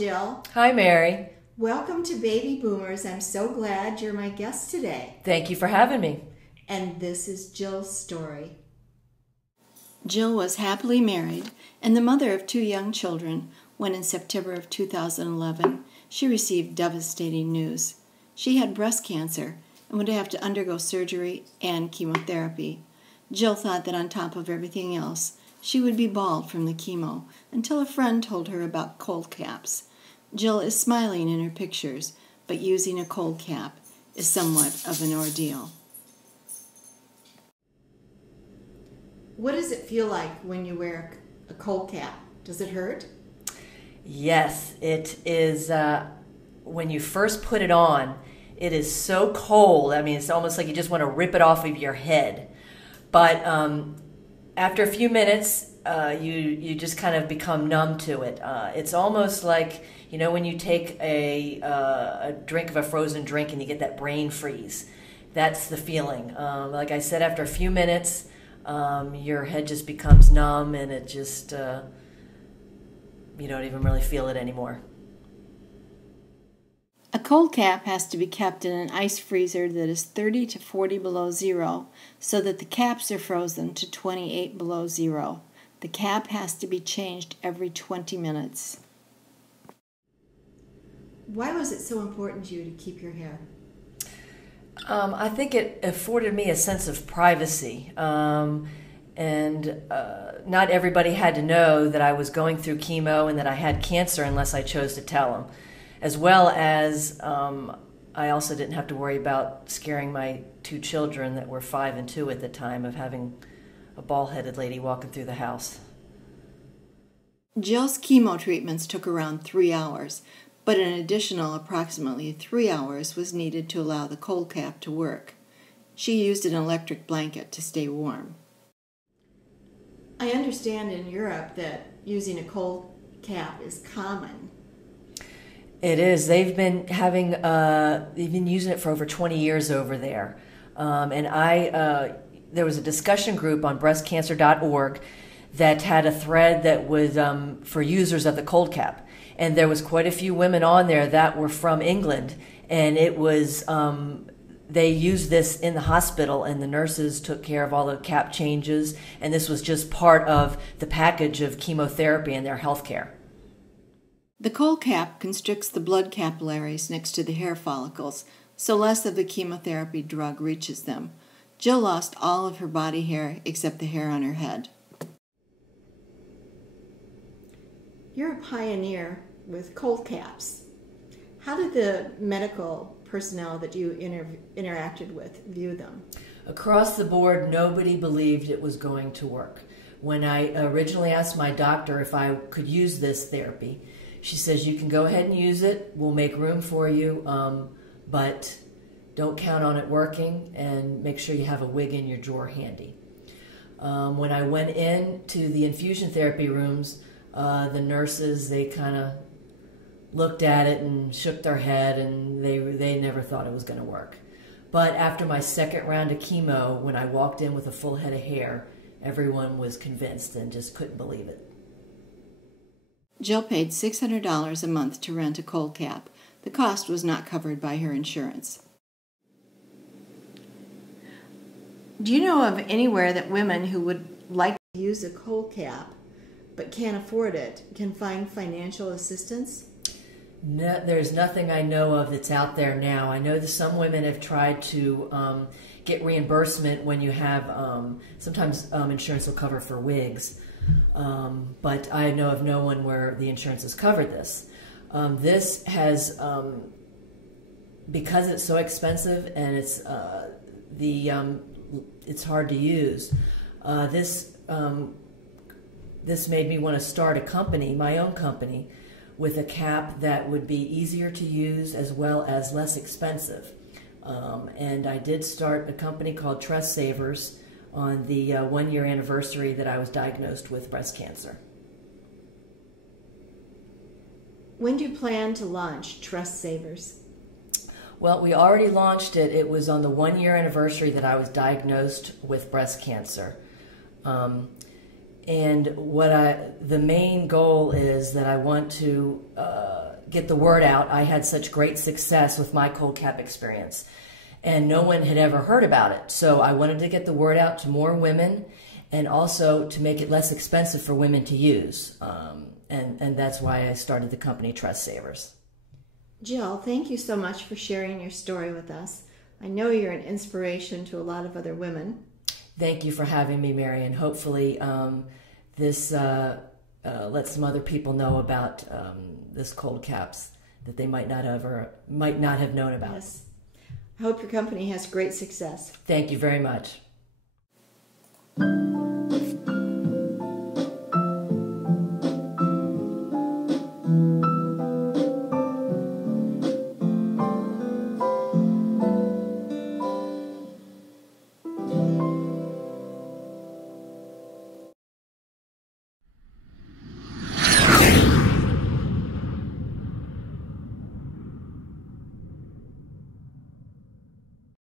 Jill. Hi, Mary. Welcome to Baby Boomers. I'm so glad you're my guest today. Thank you for having me. And this is Jill's story. Jill was happily married and the mother of 2 young children when in September of 2011 she received devastating news. She had breast cancer and would have to undergo surgery and chemotherapy. Jill thought that on top of everything else, she would be bald from the chemo until a friend told her about cold caps. Jill is smiling in her pictures, but using a cold cap is somewhat of an ordeal. What does it feel like when you wear a cold cap? Does it hurt? Yes, it is. When you first put it on, it is so cold. I mean, it's almost like you just want to rip it off of your head. But after a few minutes, you just kind of become numb to it. It's almost like, you know, when you take a drink of a frozen drink and you get that brain freeze. That's the feeling. Like I said, after a few minutes, your head just becomes numb and it just, you don't even really feel it anymore. A cold cap has to be kept in an ice freezer that is 30 to 40 below zero so that the caps are frozen to 28 below zero. The cap has to be changed every 20 minutes. Why was it so important to you to keep your hair? I think it afforded me a sense of privacy. And not everybody had to know that I was going through chemo and that I had cancer unless I chose to tell them. As well as I also didn't have to worry about scaring my 2 children that were 5 and 2 at the time of having a bald-headed lady walking through the house. Jill's chemo treatments took around 3 hours, but an additional approximately 3 hours was needed to allow the cold cap to work. She used an electric blanket to stay warm. I understand in Europe that using a cold cap is common. It is. They've been using it for over 20 years over there. There was a discussion group on breastcancer.org that had a thread that was for users of the cold cap. And there was quite a few women on there that were from England. And it was, they used this in the hospital and the nurses took care of all the cap changes. And this was just part of the package of chemotherapy in their health care. The cold cap constricts the blood capillaries next to the hair follicles, so less of the chemotherapy drug reaches them. Jill lost all of her body hair except the hair on her head. You're a pioneer with cold caps. How did the medical personnel that you interacted with view them? Across the board, nobody believed it was going to work. When I originally asked my doctor if I could use this therapy, she says, you can go ahead and use it, we'll make room for you, but don't count on it working and make sure you have a wig in your drawer handy. When I went in to the infusion therapy rooms, the nurses, they kind of looked at it and shook their head and they never thought it was going to work. But after my second round of chemo, when I walked in with a full head of hair, everyone was convinced and just couldn't believe it. Jill paid $600 a month to rent a cold cap. The cost was not covered by her insurance. Do you know of anywhere that women who would like to use a cold cap but can't afford it can find financial assistance? No, there's nothing I know of that's out there now. I know that some women have tried to get reimbursement when you have, sometimes insurance will cover for wigs. But I know of no one where the insurance has covered this. This has, because it's so expensive and it's hard to use. This made me want to start a company, my own company, with a cap that would be easier to use as well as less expensive. And I did start a company called Trust Savers on the 1-year anniversary that I was diagnosed with breast cancer. When do you plan to launch Trust Savers? Well, we already launched it. It was on the 1-year anniversary that I was diagnosed with breast cancer. And the main goal is that I want to get the word out. I had such great success with my cold cap experience, and no one had ever heard about it. So I wanted to get the word out to more women, and also to make it less expensive for women to use. And that's why I started the company Trust Savers. Jill, thank you so much for sharing your story with us. I know you're an inspiration to a lot of other women. Thank you for having me, Mary, and hopefully this lets some other people know about this cold caps that they might not have known about. Yes. I hope your company has great success. Thank you very much.